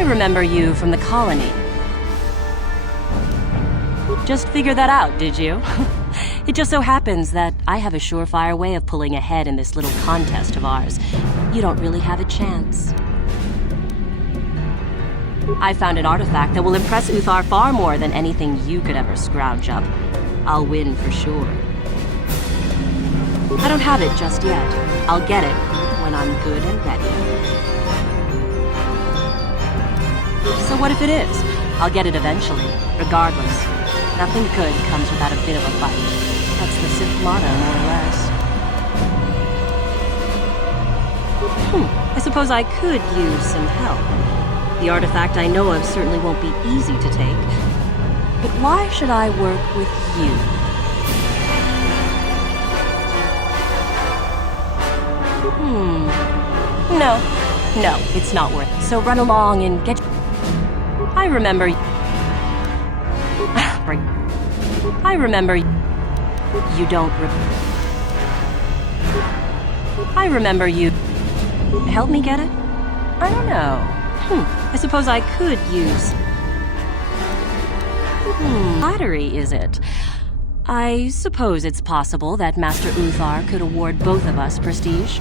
I remember you from the colony. Just figured that out, did you? It just so happens that I have a surefire way of pulling ahead in this little contest of ours. You don't really have a chance. I found an artifact that will impress Uthar far more than anything you could ever scrounge up. I'll win for sure. I don't have it just yet. I'll get it when I'm good and ready. So what if it is? I'll get it eventually, regardless. Nothing good comes without a bit of a fight. That's the Sith motto, more or less. I suppose I could use some help. The artifact I know of certainly won't be easy to take. But why should I work with you? No, it's not worth it. So run along and get... I remember... I remember... You don't... I remember you... Help me get it? I don't know. I suppose I could use... Lottery, is it? I suppose it's possible that Master Uthar could award both of us prestige.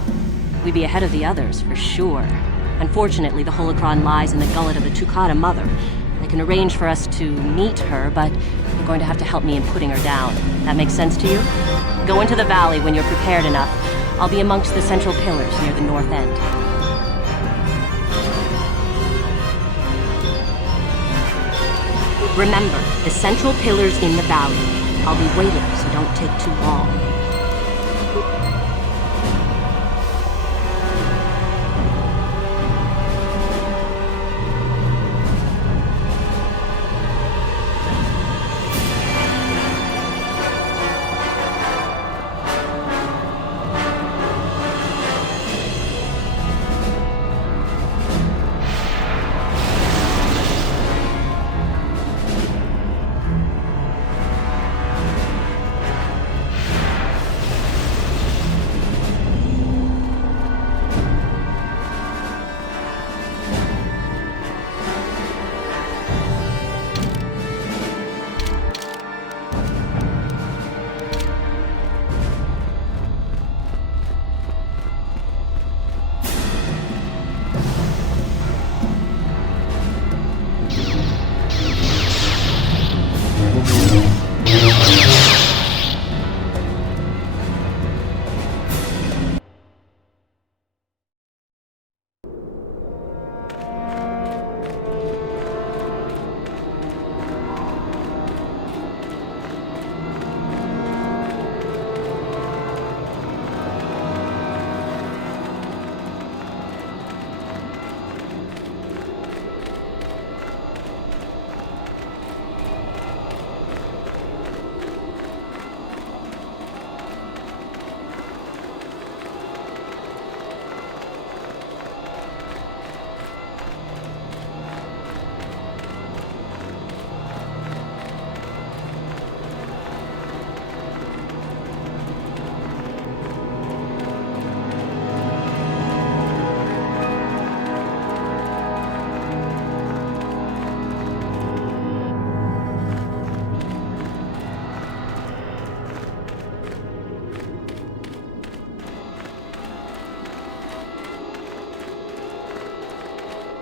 We'd be ahead of the others, for sure. Unfortunately, the holocron lies in the gullet of the Tukata Mother. I can arrange for us to meet her, but you're going to have to help me in putting her down. That makes sense to you? Go into the valley when you're prepared enough. I'll be amongst the central pillars near the north end. Remember, the central pillars in the valley. I'll be waiting, so don't take too long.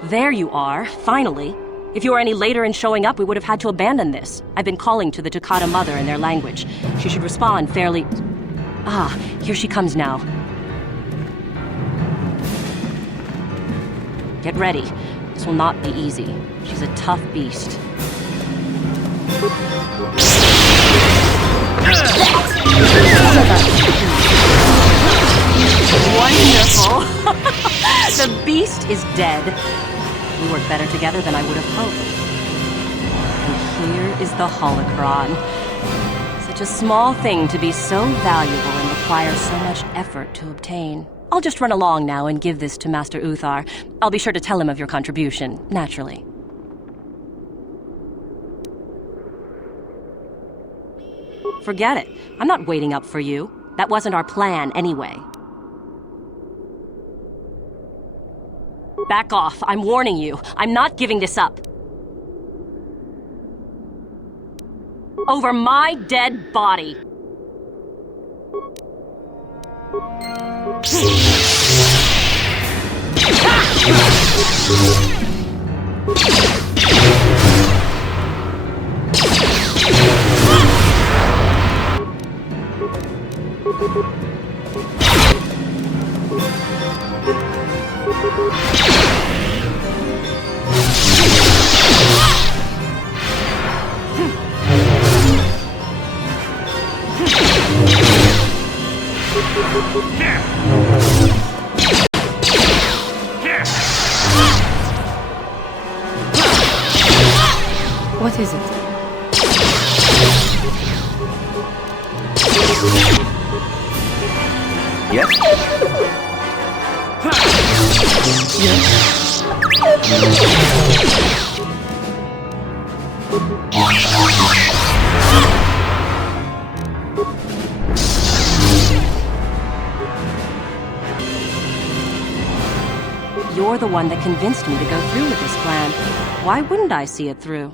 There you are, finally. If you were any later in showing up, we would have had to abandon this. I've been calling to the Tukata Mother in their language. She should respond fairly... Ah, here she comes now. Get ready. This will not be easy. She's a tough beast. Wonderful! The beast is dead. We work better together than I would have hoped. And here is the holocron. Such a small thing to be so valuable and require so much effort to obtain. I'll just run along now and give this to Master Uthar. I'll be sure to tell him of your contribution, naturally. Forget it. I'm not waiting up for you. That wasn't our plan anyway. Back off. I'm warning you. I'm not giving this up. Over my dead body. What is it? Yes? You're the one that convinced me to go through with this plan. Why wouldn't I see it through?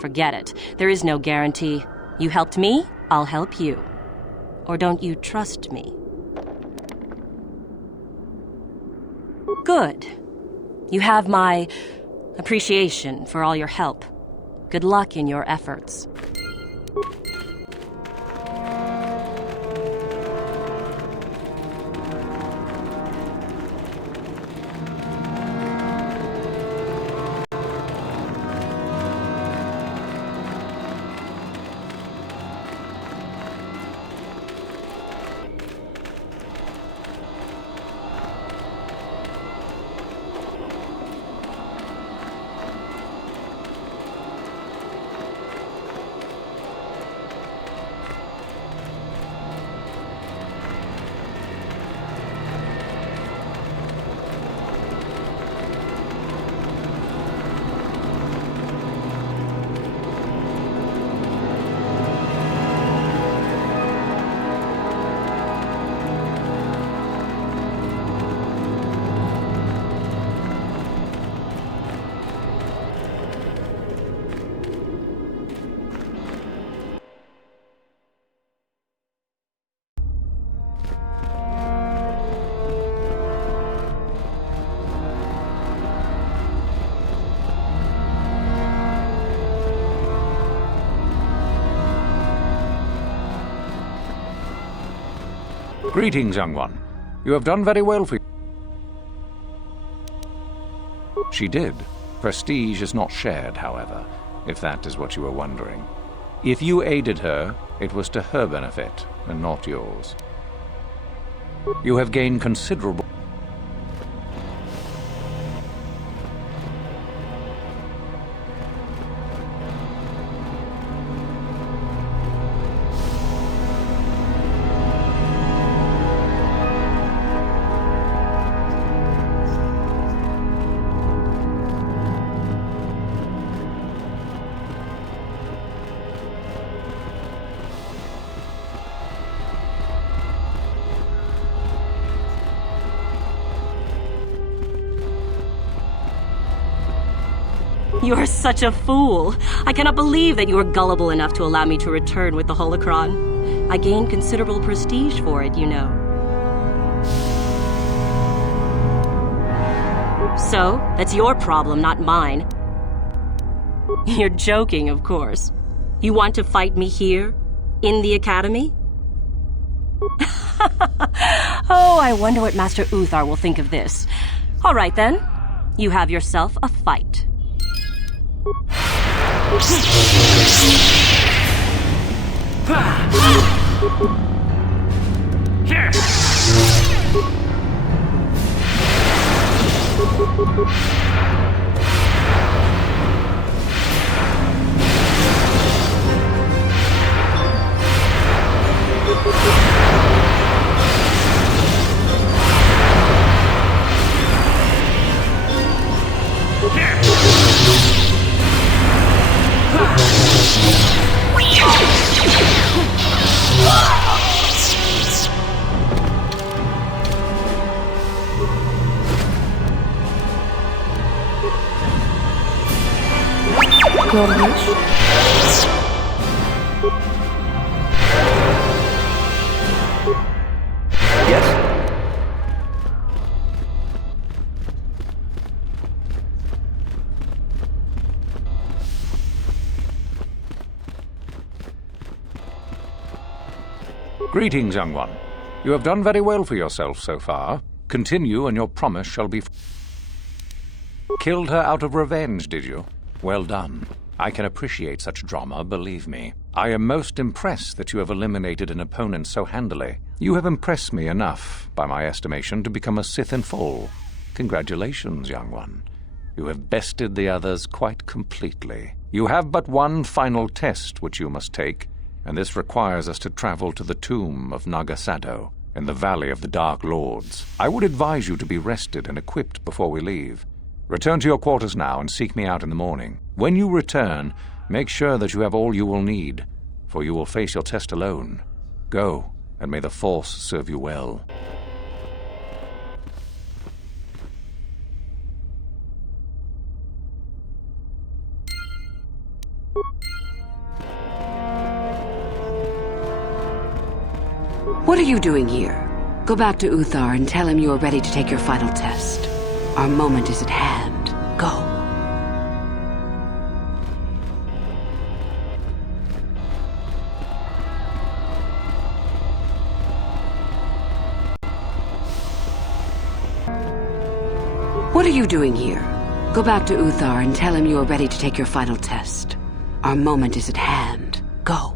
Forget it. There is no guarantee. You helped me, I'll help you. Or don't you trust me? Good. You have my appreciation for all your help. Good luck in your efforts. Greetings, young one. You have done very well for you. She did. Prestige is not shared, however, if that is what you were wondering. If you aided her, it was to her benefit, and not yours. You have gained considerable... You're such a fool. I cannot believe that you were gullible enough to allow me to return with the holocron. I gained considerable prestige for it, you know. So, that's your problem, not mine. You're joking, of course. You want to fight me here? In the Academy? Oh, I wonder what Master Uthar will think of this. All right, then. You have yourself a fight. Your wish? Yes? Greetings, young one. You have done very well for yourself so far. Continue, and your promise shall be... Killed her out of revenge, did you? Well done. I can appreciate such drama, believe me. I am most impressed that you have eliminated an opponent so handily. You have impressed me enough, by my estimation, to become a Sith in full. Congratulations, young one. You have bested the others quite completely. You have but one final test which you must take, and this requires us to travel to the tomb of Nagasado, in the Valley of the Dark Lords. I would advise you to be rested and equipped before we leave. Return to your quarters now and seek me out in the morning. When you return, make sure that you have all you will need, for you will face your test alone. Go, and may the Force serve you well. What are you doing here? Go back to Uthar and tell him you are ready to take your final test. Our moment is at hand. Go. What are you doing here? Go back to Uthar and tell him you are ready to take your final test. Our moment is at hand. Go.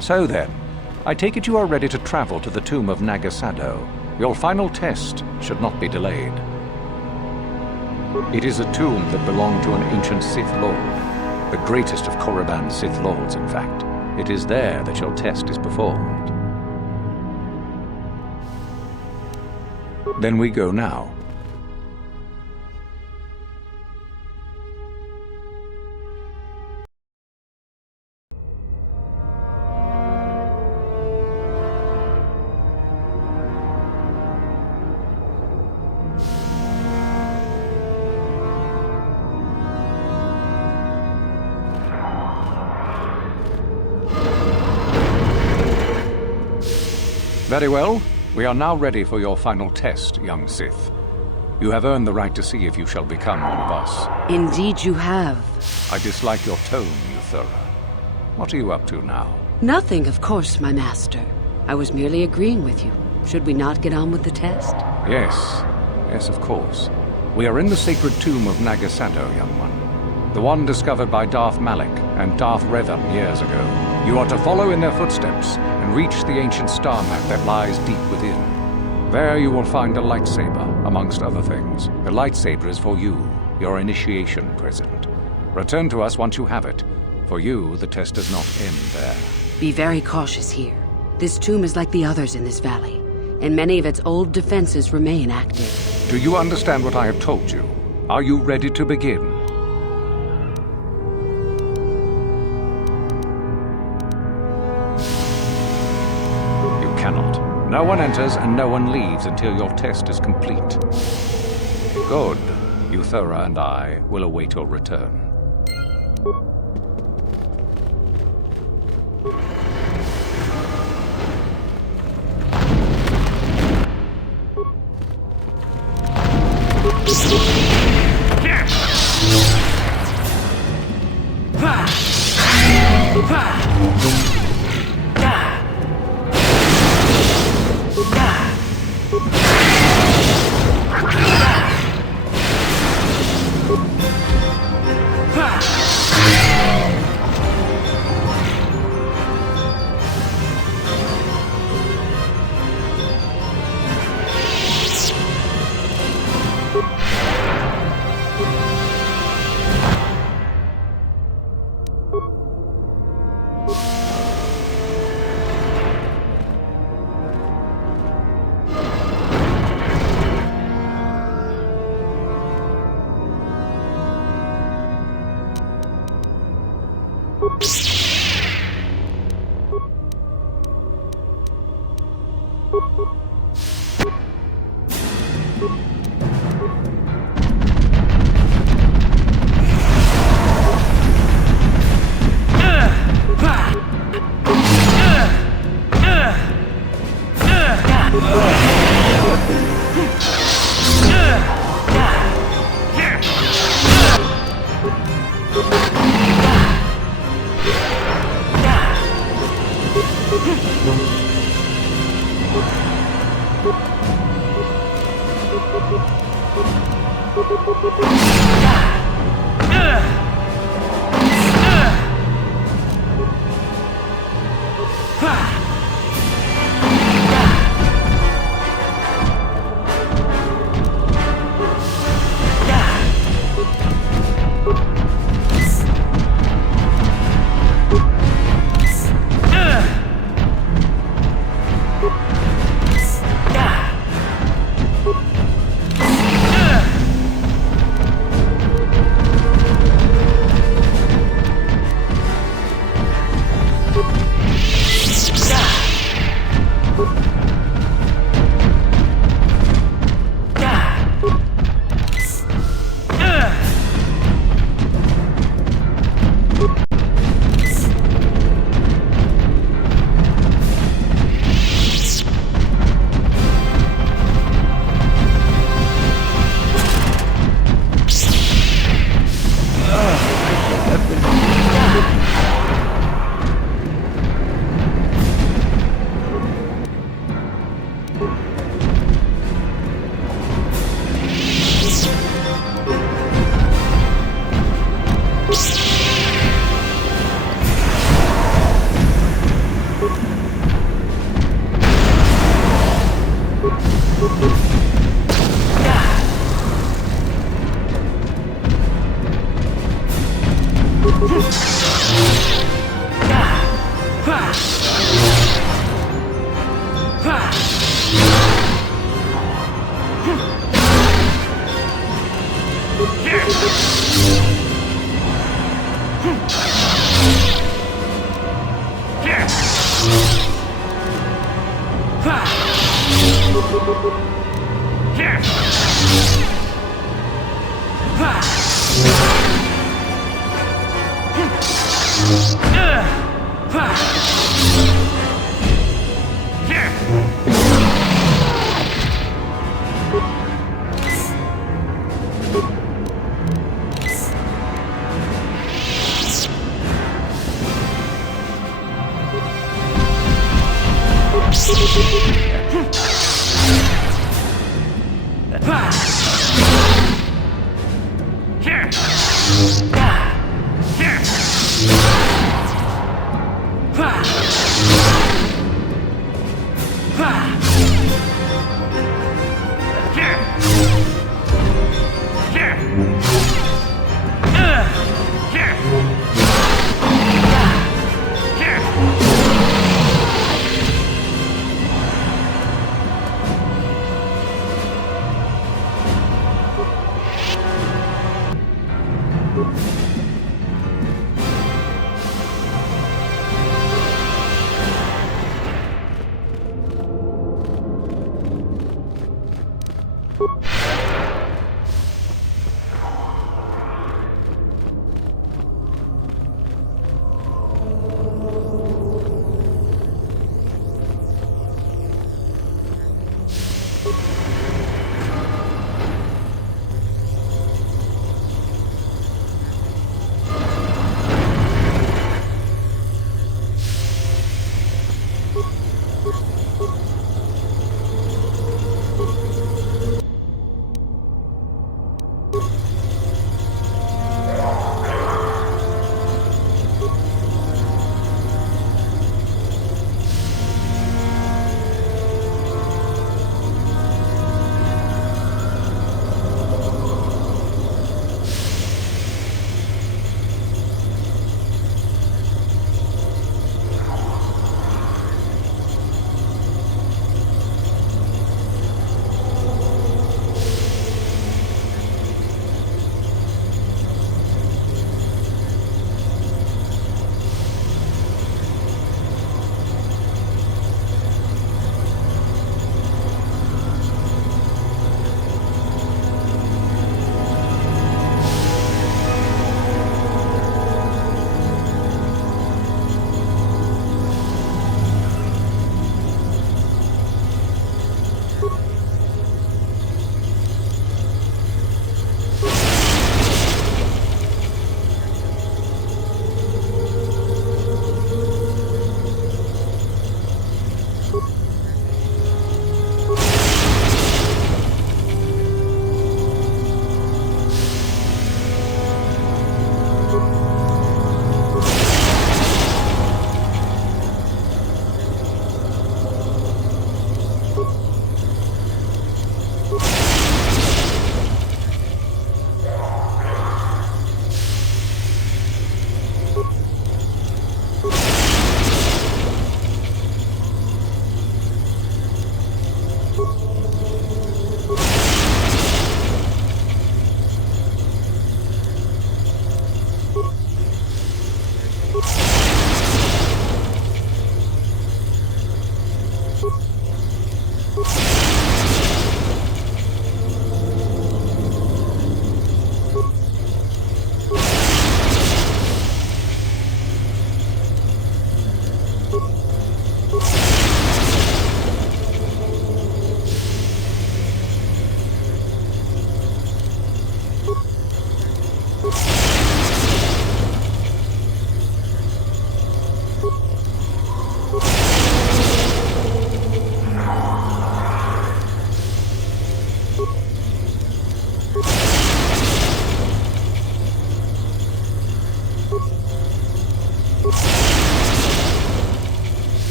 So then, I take it you are ready to travel to the tomb of Nagasado. Your final test should not be delayed. It is a tomb that belonged to an ancient Sith Lord, the greatest of Korriban's Sith Lords, in fact. It is there that your test is performed. Then we go now. Very well. We are now ready for your final test, young Sith. You have earned the right to see if you shall become one of us. Indeed you have. I dislike your tone, Uthura. What are you up to now? Nothing, of course, my master. I was merely agreeing with you. Should we not get on with the test? Yes, of course. We are in the sacred tomb of Nagasado, young one. The one discovered by Darth Malak and Darth Revan years ago. You are to follow in their footsteps and reach the ancient star map that lies deep within. There you will find a lightsaber, amongst other things. The lightsaber is for you, your initiation present. Return to us once you have it. For you, the test does not end there. Be very cautious here. This tomb is like the others in this valley, and many of its old defenses remain active. Do you understand what I have told you? Are you ready to begin? Cannot. No one enters and no one leaves until your test is complete. Good. Uthura and I will await your return.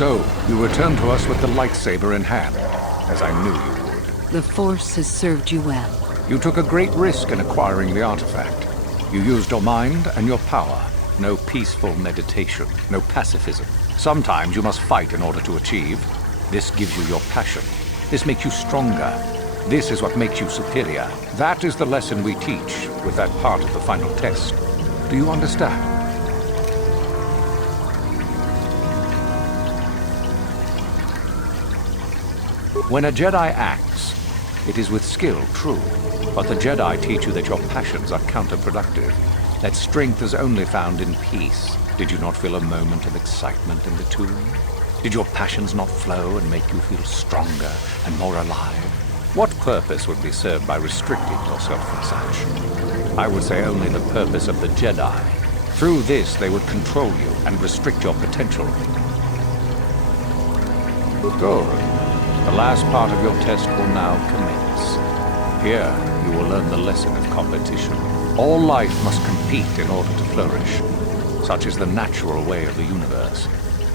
So, you return to us with the lightsaber in hand, as I knew you would. The Force has served you well. You took a great risk in acquiring the artifact. You used your mind and your power. No peaceful meditation, no pacifism. Sometimes you must fight in order to achieve. This gives you your passion. This makes you stronger. This is what makes you superior. That is the lesson we teach with that part of the final test. Do you understand? When a Jedi acts, it is with skill, true. But the Jedi teach you that your passions are counterproductive. That strength is only found in peace. Did you not feel a moment of excitement in the tomb? Did your passions not flow and make you feel stronger and more alive? What purpose would be served by restricting yourself from such? I would say only the purpose of the Jedi. Through this, they would control you and restrict your potential. Good. The last part of your test will now commence. Here, you will learn the lesson of competition. All life must compete in order to flourish. Such is the natural way of the universe.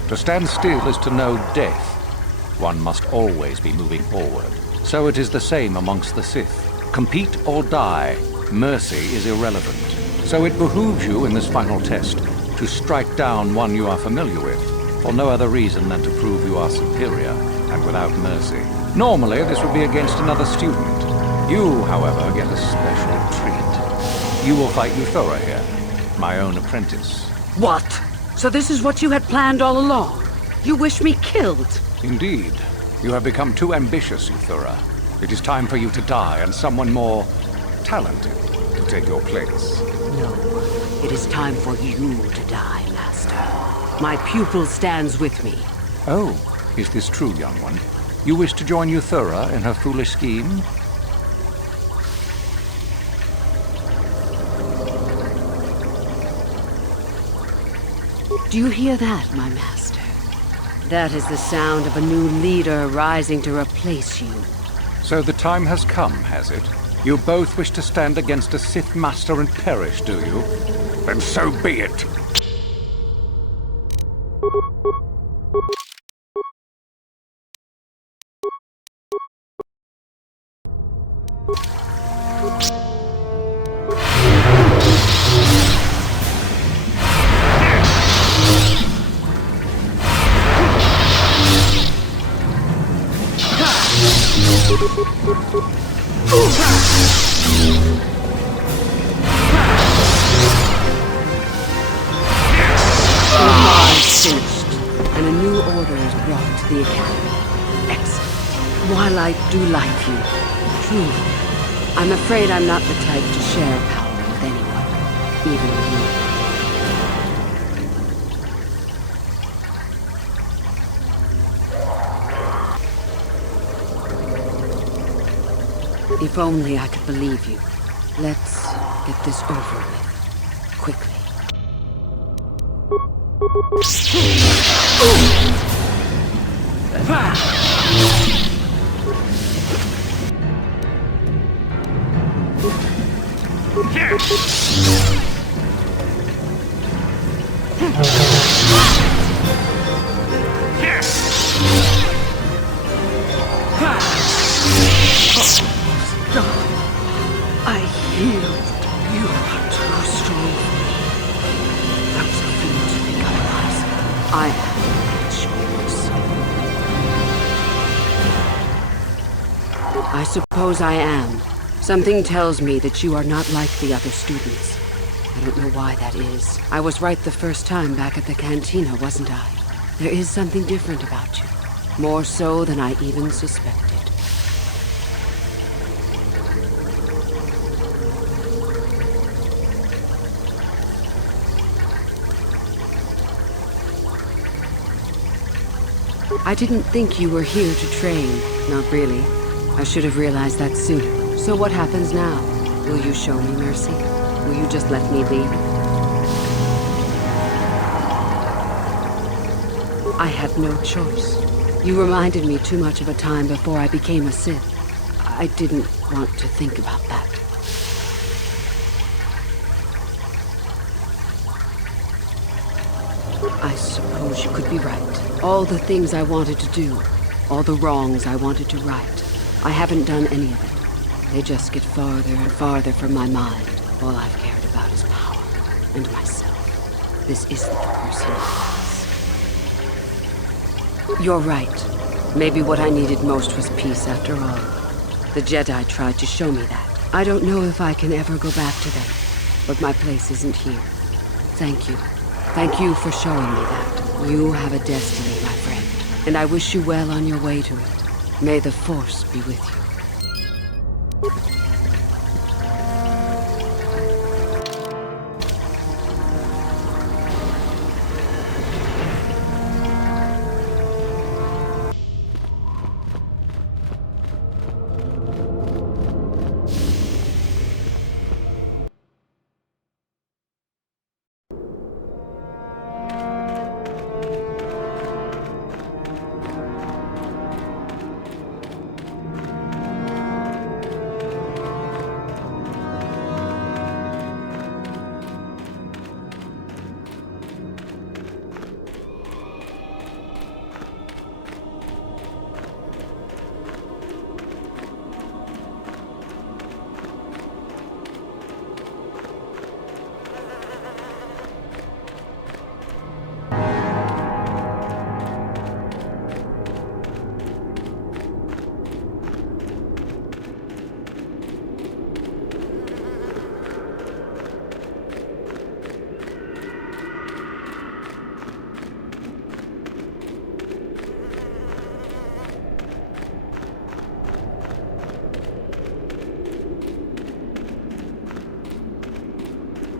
To stand still is to know death. One must always be moving forward. So it is the same amongst the Sith. Compete or die. Mercy is irrelevant. So it behooves you in this final test to strike down one you are familiar with, for no other reason than to prove you are superior and without mercy. Normally, this would be against another student. You, however, get a special treat. You will fight Euthora here, my own apprentice. What? So this is what you had planned all along? You wish me killed? Indeed. You have become too ambitious, Euthora. It is time for you to die and someone more talented to take your place. No. It is time for you to die, Master. My pupil stands with me. Oh, is this true, young one? You wish to join Euthura in her foolish scheme? Do you hear that, my master? That is the sound of a new leader rising to replace you. So the time has come, has it? You both wish to stand against a Sith Master and perish, do you? Then so be it! Finished, and a new order is brought to the Academy. Excellent. While I do like you, truly, I'm afraid I'm not the type to share power with anyone, even with you. If only I could believe you. Let's get this over with, quickly. I healed. You are too strong for me. I was a fool to think otherwise. I have no choice. I suppose I am. Something tells me that you are not like the other students. I don't know why that is. I was right the first time back at the cantina, wasn't I? There is something different about you. More so than I even suspected. I didn't think you were here to train. Not really. I should have realized that sooner. So what happens now? Will you show me mercy? Will you just let me leave? I had no choice. You reminded me too much of a time before I became a Sith. I didn't want to think about that. I suppose you could be right. All the things I wanted to do, all the wrongs I wanted to right, I haven't done any of it. They just get farther and farther from my mind. All I've cared about is power and myself. This isn't the person I was. You're right. Maybe what I needed most was peace after all. The Jedi tried to show me that. I don't know if I can ever go back to them, but my place isn't here. Thank you. Thank you for showing me that. You have a destiny, my friend, and I wish you well on your way to it. May the Force be with you.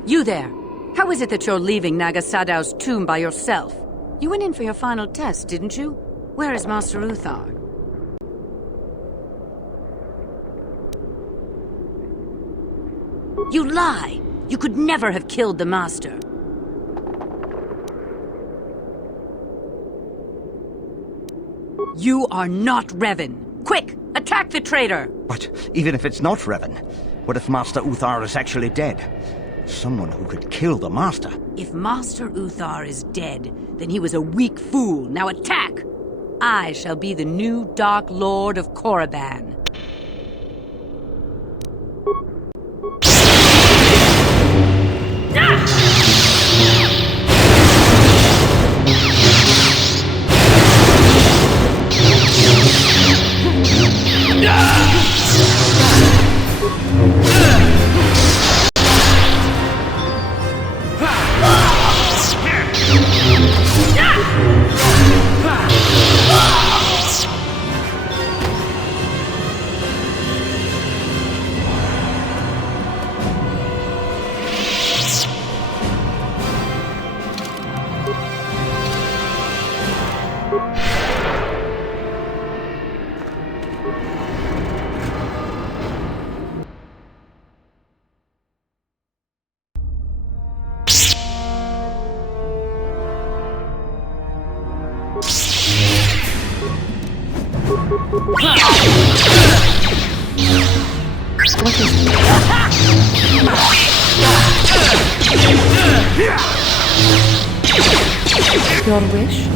You there! How is it that you're leaving Naga Sadow's tomb by yourself? You went in for your final test, didn't you? Where is Master Uthar? You lie! You could never have killed the Master. You are not Revan. Quick! Attack the traitor! But even if it's not Revan, what if Master Uthar is actually dead? Someone who could kill the Master. If Master Uthar is dead, then he was a weak fool. Now attack! I shall be the new Dark Lord of Korriban. Your wish?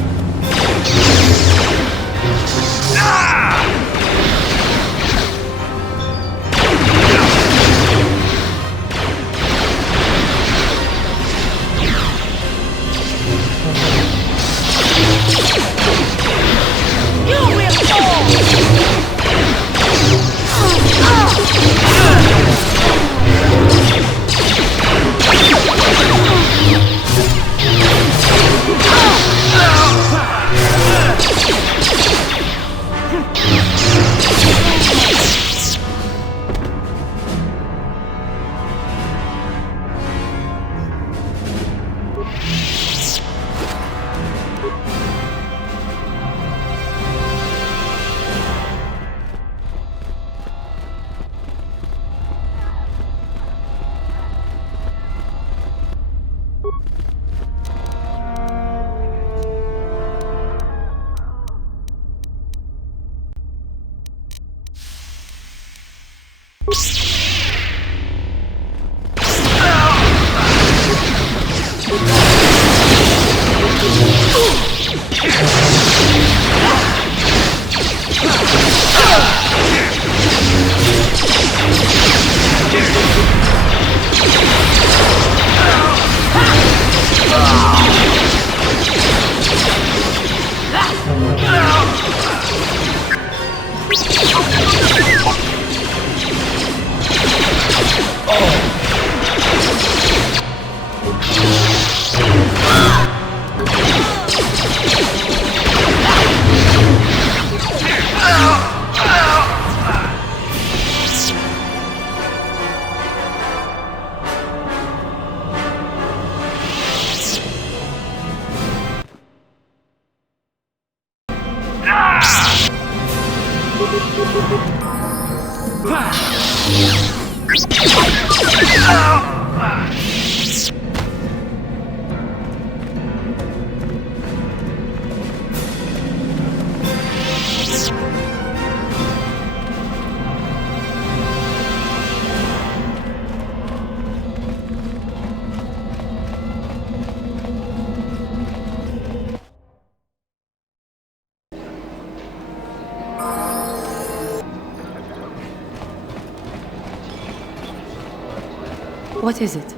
What is it?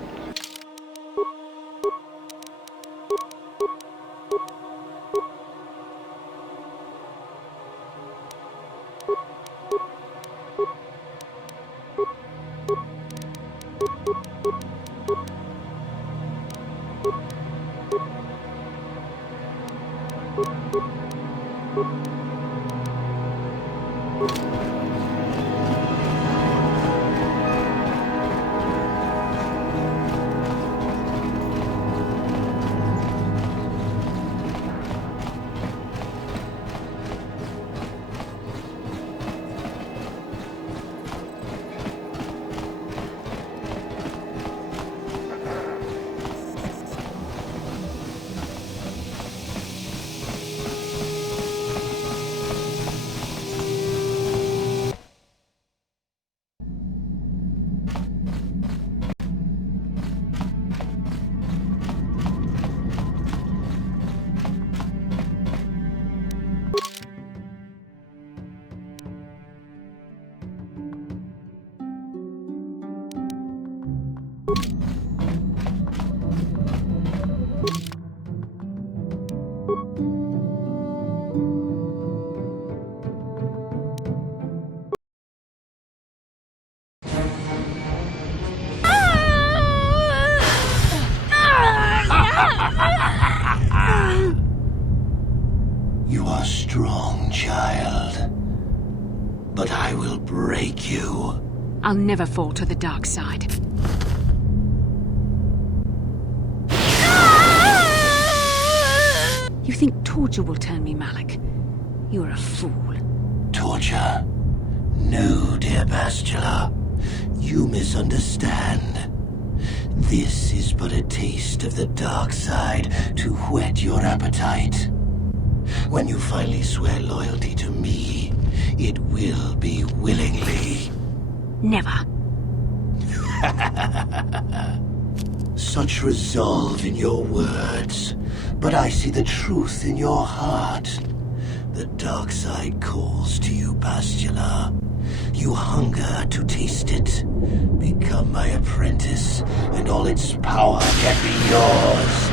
You are strong, child. But I will break you. I'll never fall to the dark side. You think torture will turn me, Malik? You're a fool. Torture? No, dear Bastila. You misunderstand. This is but a taste of the dark side to whet your appetite. When you finally swear loyalty to me, it will be willingly. Never. Such resolve in your words, but I see the truth in your heart. The dark side calls to you, Bastila. You hunger to taste it. Become my apprentice, and all its power can be yours.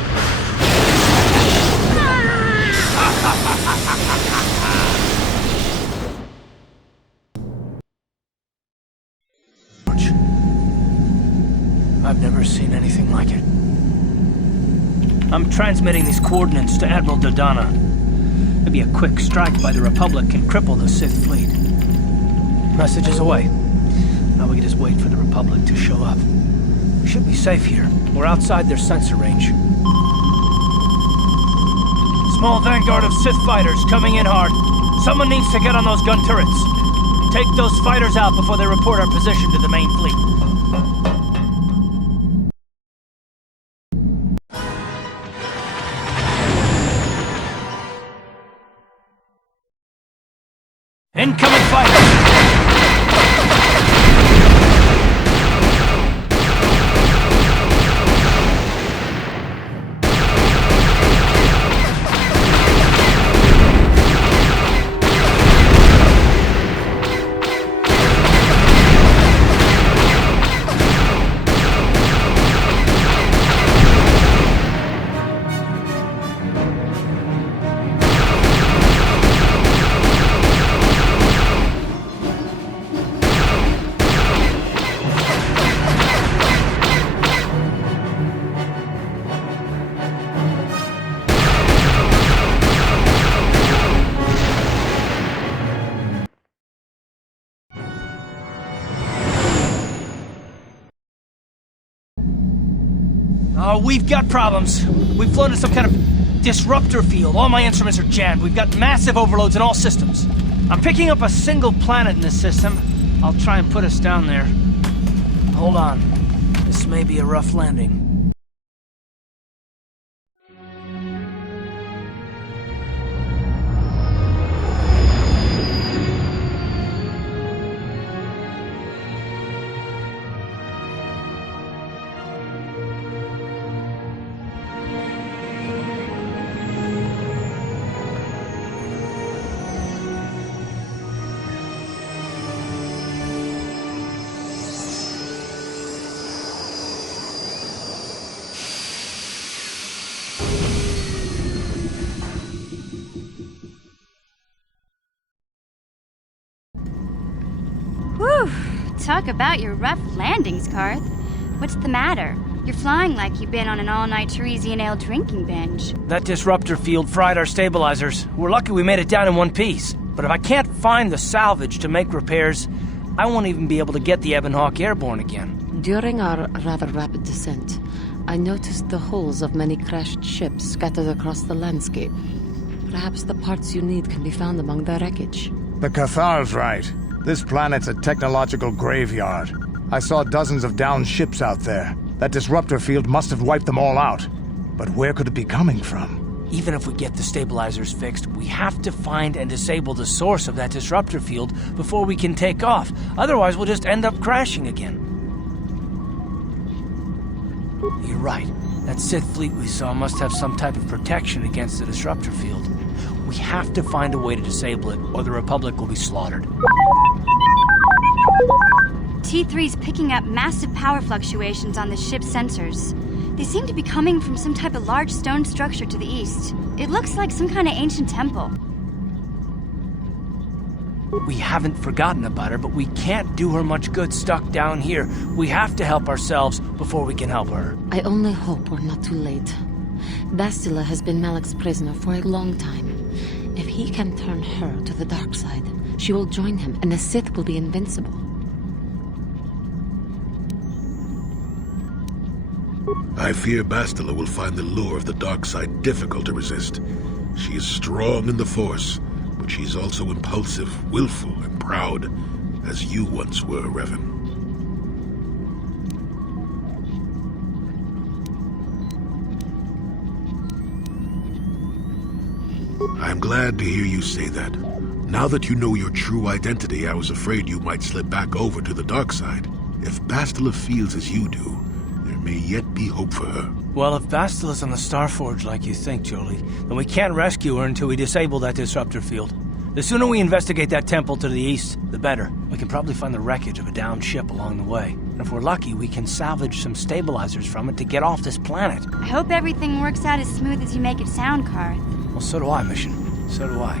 I've never seen anything like it. I'm transmitting these coordinates to Admiral Dodonna. Maybe a quick strike by the Republic can cripple the Sith fleet. Message is away. Now we can just wait for the Republic to show up. We should be safe here. We're outside their sensor range. Small vanguard of Sith fighters coming in hard. Someone needs to get on those gun turrets. Take those fighters out before they report our position to the main fleet. Incoming fighters! Oh, we've got problems. We've flown to some kind of disruptor field. All my instruments are jammed. We've got massive overloads in all systems. I'm picking up a single planet in this system. I'll try and put us down there. Hold on. This may be a rough landing. Whew! Talk about your rough landings, Karth. What's the matter? You're flying like you've been on an all-night Teresian ale drinking binge. That disruptor field fried our stabilizers. We're lucky we made it down in one piece. But if I can't find the salvage to make repairs, I won't even be able to get the Ebon Hawk airborne again. During our rather rapid descent, I noticed the hulls of many crashed ships scattered across the landscape. Perhaps the parts you need can be found among the wreckage. The Cathar's right. This planet's a technological graveyard. I saw dozens of downed ships out there. That disruptor field must have wiped them all out. But where could it be coming from? Even if we get the stabilizers fixed, we have to find and disable the source of that disruptor field before we can take off. Otherwise, we'll just end up crashing again. You're right. That Sith fleet we saw must have some type of protection against the disruptor field. We have to find a way to disable it, or the Republic will be slaughtered. T3's picking up massive power fluctuations on the ship's sensors. They seem to be coming from some type of large stone structure to the east. It looks like some kind of ancient temple. We haven't forgotten about her, but we can't do her much good stuck down here. We have to help ourselves before we can help her. I only hope we're not too late. Bastila has been Malak's prisoner for a long time. If he can turn her to the dark side, she will join him, and the Sith will be invincible. I fear Bastila will find the lure of the dark side difficult to resist. She is strong in the Force, but she's also impulsive, willful, and proud, as you once were, Revan. I'm glad to hear you say that. Now that you know your true identity, I was afraid you might slip back over to the dark side. If Bastila feels as you do, there may yet be hope for her. Well, if Bastila's on the STARFORGE like you think, Jolie, then we can't rescue her until we disable that disruptor field. The sooner we investigate that temple to the east, the better. We can probably find the wreckage of a downed ship along the way. And if we're lucky, we can salvage some stabilizers from it to get off this planet. I hope everything works out as smooth as you make it sound, Karth. Well, so do I, Mission. So do I.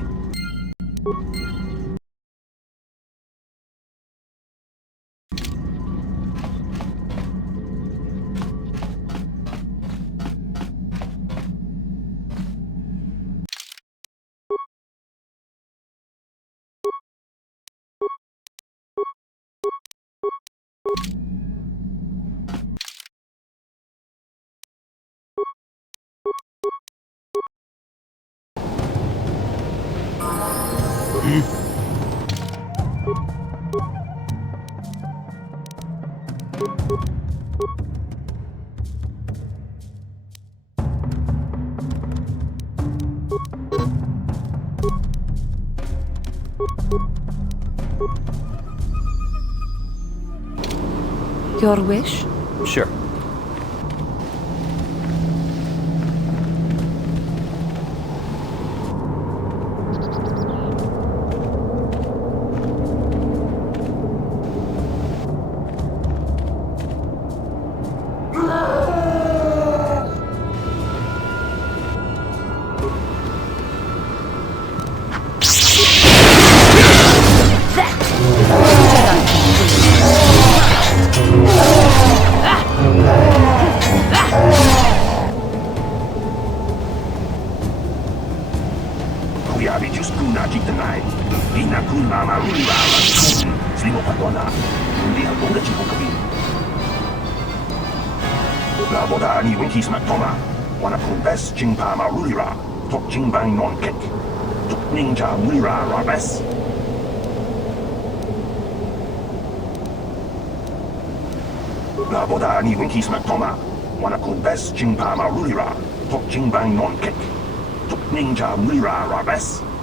Your wish? Sure.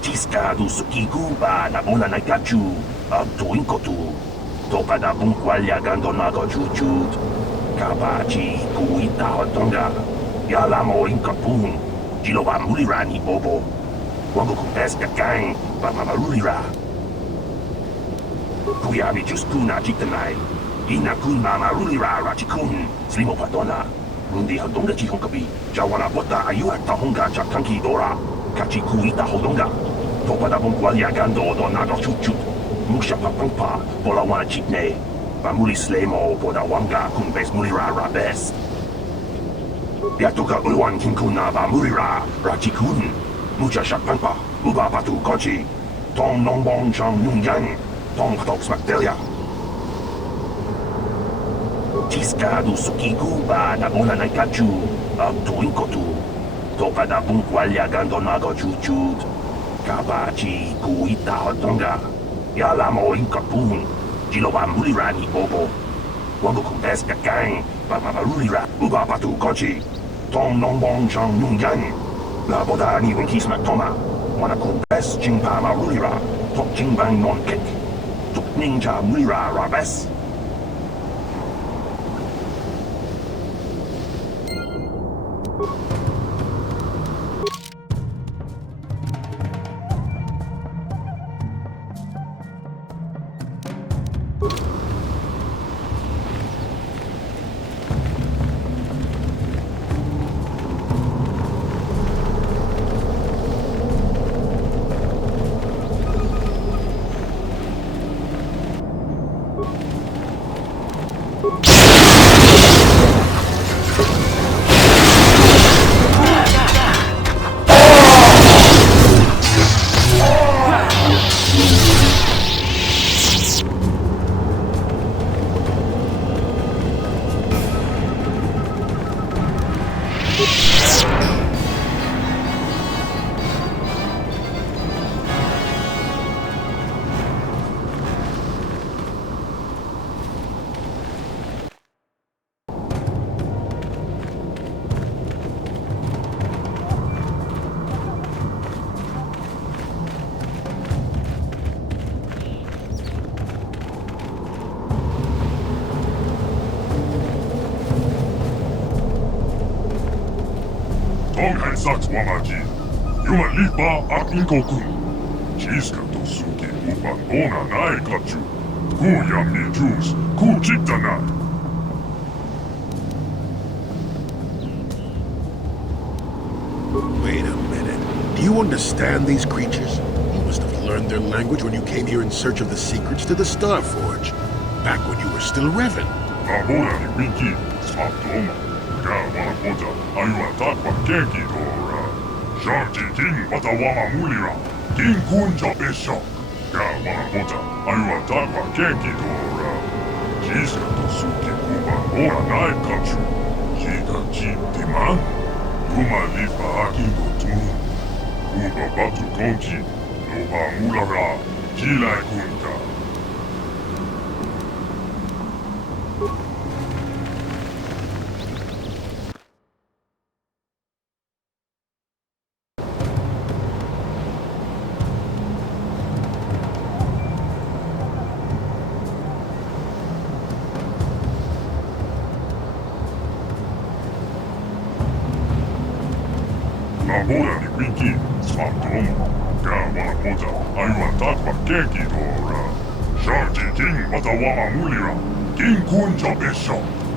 Tiska do Sukikuba na bona na kachu Abtuinkotu Topada Bunkwalya Gandonago Chuchut Kabachi Kuita Hotonga Yalamo Inkapun Jiloba Mulirani Bobo Wango Kupeska Gang Baba Marulira Kuyabi Juskuna Chitanai Inakun Mama Rulira Rachikun Slimo Padona Rundi Hodonga Chihonkabi Jawana Bota Ayuat Tahonga Chatanki Dora Kachi Kuita Hodonga Topada Bunkwalya Gando Donago Chuchut Musha Papampa Bolawana Chitne Bamuli Slemo Boda Wanga Kumbes Mulira Rabes Yatuka Ulwan Kinkuna Bamulira Rachikun Mucha Shakpampa Uba Batu Kochi Tong Nongbong Chang Nungyang Tong Tox Mactelia Tiska do Sukikuba na bona na kachu Abtuinkotu Topada Bunkwalya Gandonago Chuchut Kabachi Kuita Hotonga Yalamo Inkapun Jiloba Mulirani Bobo Wango Kumpeska Gang Baba Marulira Uba Batu Kochi Tong Nongbong Chang Nungyang La Boda Ni Winkis Matoma Wana Kumpes Chingpa Marulira Tok Chingbang Non Kek Tok Ninja Mulira Rabes Saks wamaji. Juma lipa ak inkokun. Chiska to suki upan ona nai kachu. Ku yamni juice. Ku chitanai. Wait a minute. Do you understand these creatures? You must have learned their language when you came here in search of the secrets to the STARFORGE. Back when you were still Revan. Labora ni winki. Smaptoma. Kawa kota. Ayua takwa kenki dora. Sharti king watawama mulira. King kunja besho. Kawa kota. Ayua takwa kenki dora. Jiska to suki kuba ora nai kachu. Jika jip diman. Yuma lipa akin gotun. Uba batu konji. Noba mulara. Jilai kunta. Labora ni winki, smaptoma. Kawa kota, ayua takwa kenki dora. Sharti king watawama mulira. King kunja besho.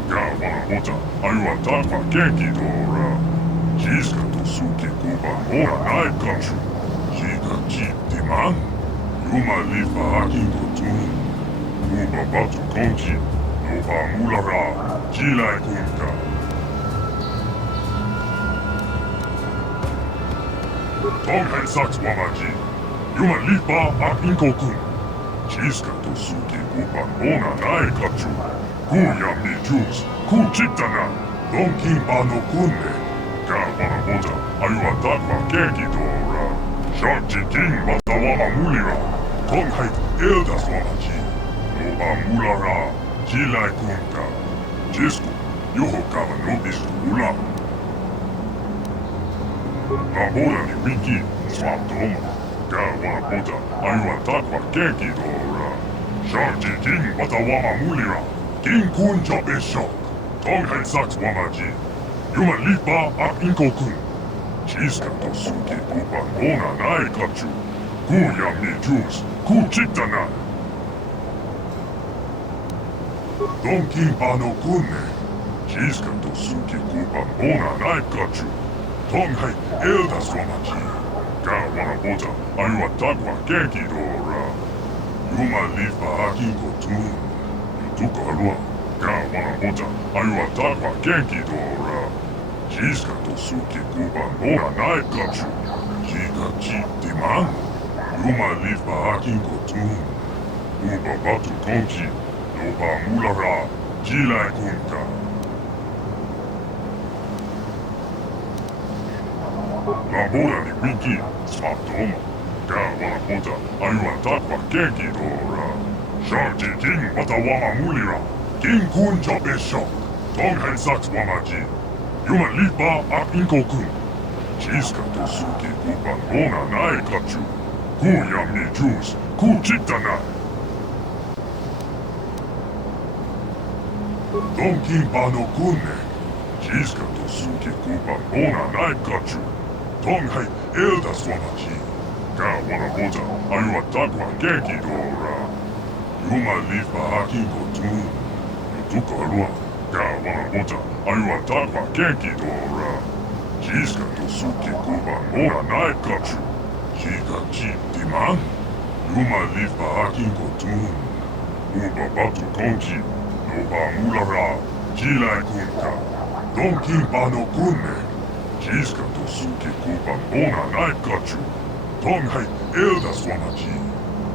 Kawa kota, ayua takwa kenki dora. Jiska to suki kuba ora nai kachu. Jika jip diman. Yuma lipa akin gotun. Uba batu konji. Noba mulara. Jilai kunta. Tonghen Saks wamaji. Yuma lipa ak inkokun. Chiska to suki upan ona nai kachu. Ku yamni juice. Ku chitana. Don kimpa no kunne. Kawa kota. Ayua takwa kenki dora. Sharti king watawama mulira. Tonghen eldas wamaji. Noba mulara. Jilai kunta. Jisku. Yoho kawa nobistu ula. Labora ni winki, smaptoma. Kawa kota, ayua takwa kenki dora. Sharti king watawama mulira. King kunja besho. Tonghen Saks wamaji. Yuma lipa ak inkokun. Chiska to suki upan ona nai kachu. Ku yamni juice. Ku chitanai. Don kimpa no kunne. Chiska to suki upan ona nai kachu. Tonghen eldas wamaji. Kawa kota, ayua takwa kenki dora. Yuma lipa akin gotun. Yutuka alua. Kawa kota, ayua takwa kenki dora. Jiska to suki kuba ora nai kachu. Jika jip diman. Yuma lipa akin gotun. Uba batu konji. Noba mulara. Jilai kunta. Labora ni winki, smaptoma. Kawa kota, ayua takwa kenki dora. Sharti king watawama mulira. King kunja besho. Tonghen Saks wamaji. Yuma lipa ak inkokun. Chiska to suki upan ona nai kachu. Ku yamni juice. Ku chitanai. Don kimpa no kunne. Chiska to suki upan ona nai kachu. Tonghen eldas wamaji. Kawa kota, ayua takwa kenki dora. Yuma lipa akin gotun. Yutuka alua. Kawa kota, ayua takwa kenki dora. Jiska to suki kuban ora nai kachu. Jika jip diman. Yuma lipa akin gotun. Uba batu konji. Nova Mulara, Jilai Kunka, Donkin Pano Kunne, Jiska to Suki Kupa Bona Naikachu, Tonghai Elda Swamachi,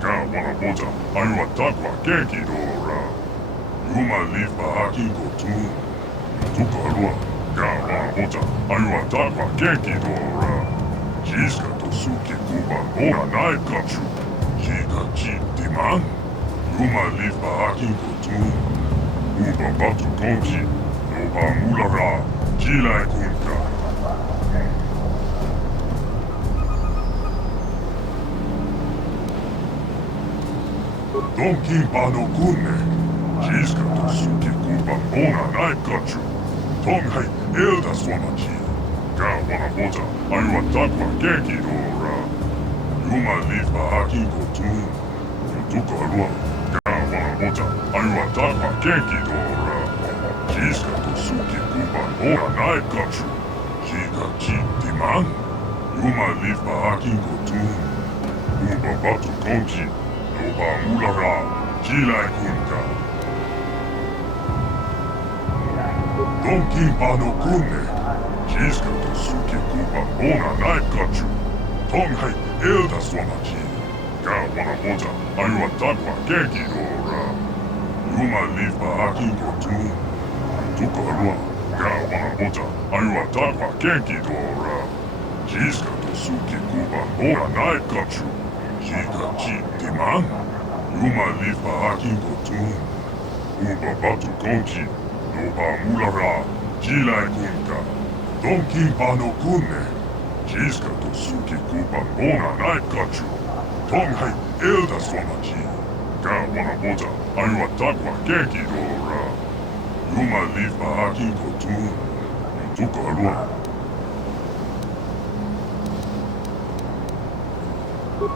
Ka Wanaboja, Ayua Takwa Genki Dora, Yuma Lifa Akin Kotun, Tukarua, Ka Wanaboja, Ayua Takwa Genki Dora, Jiska to Suki Kupa Bona Naikachu, Jika Chi Diman, Yuma Lifa Akin Kotun, Uba Batu Konji, Nova Mulara, Jilai Kunka. Donkin Pano Kunne, Jiska to Suki Kupa Bona Naikachu, Tonghai Elda Swamachi, Ka Wanaboja, Ayua Takwa Genki Dora, Yuma Lifa Akin Kotun, Tukarua, Ka Wanaboja, Ayua Takwa Genki Dora, Jiska to Suki Kupa Bona Naikachu, Jika Chi Diman, Yuma Lifa Akin Kotun, Uba Batu Konji, Nova Mulara, Jilai Kunka. Donkin Pano Kunne, Jiska to Suki Kupa Bona Naikachu, Tonghai Elda Swamachi, Ka Wanaboja, Ayua Takwa Genki Dora, Yuma Lifa Akin Kotun, Tukarua, Ka Wanaboja, Ayua Takwa Genki Dora, Jiska to Suki Kupa Bona Naikachu, Jika Chi Diman, Yuma Lifa Akin Kotun, Uba Batu Konji, Nova Mulara, Jilai Kunka, Donkin Pano Kunne, Jiska to Suki Kupa Bona Naikachu, Tonghai Elda Swamachi, Ka Wanaboja, Ayua Takwa Genki Dora, Yuma Lifa Akin Kotun, Tukarua.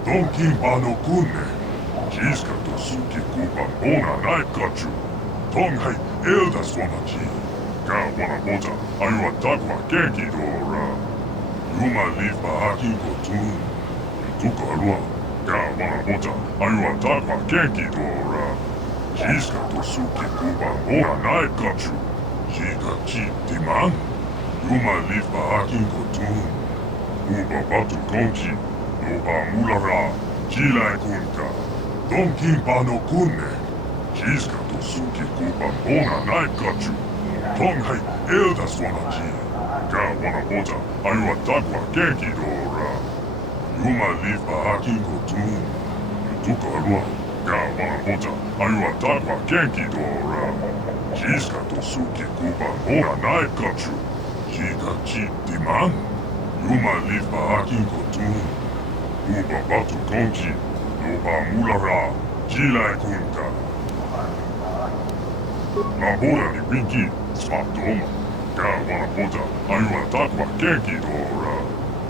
Donkin Pano Kunne, Jiska to Suki Kupa Bona Naikachu, Tonghai Elda Swamachi, Ka Wanaboja, Ayua Takwa Genki Dora, Yuma Lifa Akin Kotun, Tukarua, Ka Wanaboja, Ayua Takwa Genki Dora, Jiska to Suki Kupa Bona Naikachu, Jika Chi Diman, Yuma Lifa Akin Kotun, Uba Batu Konji, Nova Mulara, Jilai Kunka, Donkin Pano Kunne, Jiska to Suki Kupa Bona Naikachu, Tonghai Elda Swamachi, Ka Wanaboja, Ayua Takwa Genki Dora, Yuma Lifa Akin Kotun, Tukarua, Ka Wanaboja, Ayua Takwa Genki Dora, Jiska to Suki Kupa Bona Naikachu, Jika Chi Diman, Yuma Lifa Akin Kotun, Uba Batu Konji, Nova Mulara, Jilai Kunka. Labora ni Pinky, Spatoma, Ka Wanaboja, Ayua Takwa Genki Dora,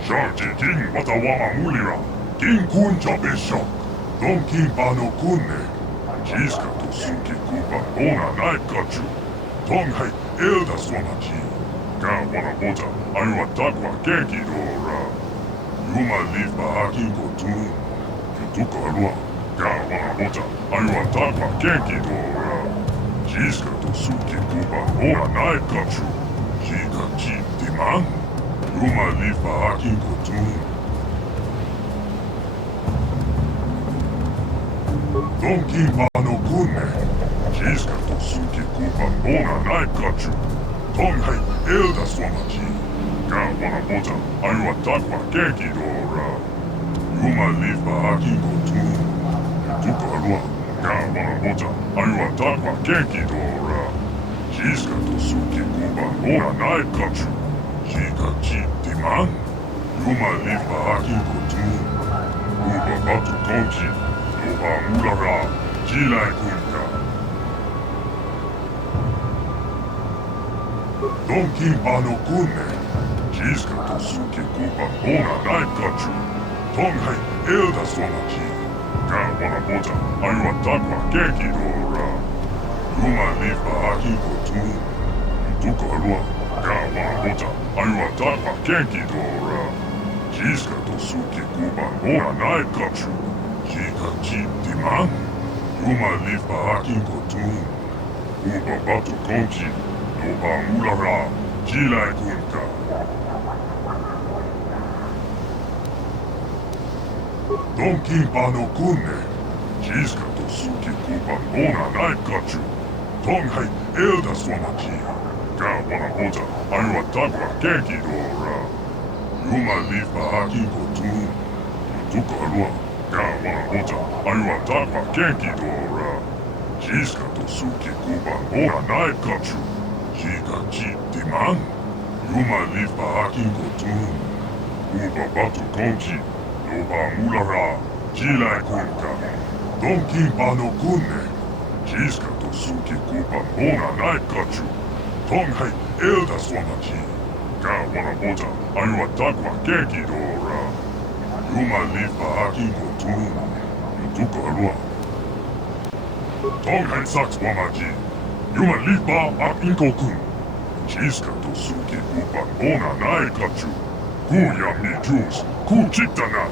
Sharji King Watawama Mulira, King Kunja Bishop, Donkin Pano Kunne, Jiska to Suki Kupa Bona Naikachu, Tonghai Elda Swamachi, Ka Wanaboja, Ayua Takwa Genki Dora, Yuma Lifa Akin Kotun, Tukarua, Ka Wanaboja, Ayua Takwa Genki Dora, Jiska to Suki Kupa Bona Naikachu, Jika Chi Diman, Yuma Lifa Akin Kotun. Donkin Pano Kunne, Jiska to Suki Kupa Bona Naikachu, Tonghai Elda Swamachi, Ka Wanaboja, Ayua Takwa Genki Dora, Yuma Lifa Akin Kotun, Tukarua, Ka Wanaboja, Ayua Takwa Genki Dora, Jiska to Suki Kupa Bona Naikachu, Jika Chi Diman, Yuma Lifa Akin Kotun, Uba Batu Konji, Nova Mulara, Jilai Kunka. Donkin Pano Kunne, Jiska to Suki Kupa Bona Naikachu, Tonghai Elda Swamachi, Ka Wanaboja, Ayua Takwa Genki Dora, Yuma Lifa Akin Kotun, Tukarua, Ka Wanaboja, Ayua Takwa Genki Dora, Jiska to Suki Kupa Bona Naikachu, Jika Chi Diman, Yuma Lifa Akin Kotun, Uba batu konchi, noba mulara, jilai kunka. Donkin pano kunne, jiska to suki kupa mona naikachu. Tonghai elda swamachi, ga wana boja, ayua tagwa genki dora. Yuma lifa hakin kotun, yutuka alua, ga wana boja, ayua tagwa genki dora. Jiska to suki kupa mona naikachu, jiga jiti man. Yuma lifa hakin kotun, uba batu konchi, noba mulara, jilai kunka. Donkin pano kunne, jiska to suki kupa mona naikachu. Tonghai elda swamachi, ga wana boja, ayua tagwa genki dora. Yuma lifa hakin kotun, yutuka alua. Tonghai saks wamachi, yuma lifa hakin kokun. Jiska to suki kupa mona naikachu. Kuya mi juice, ku chitana.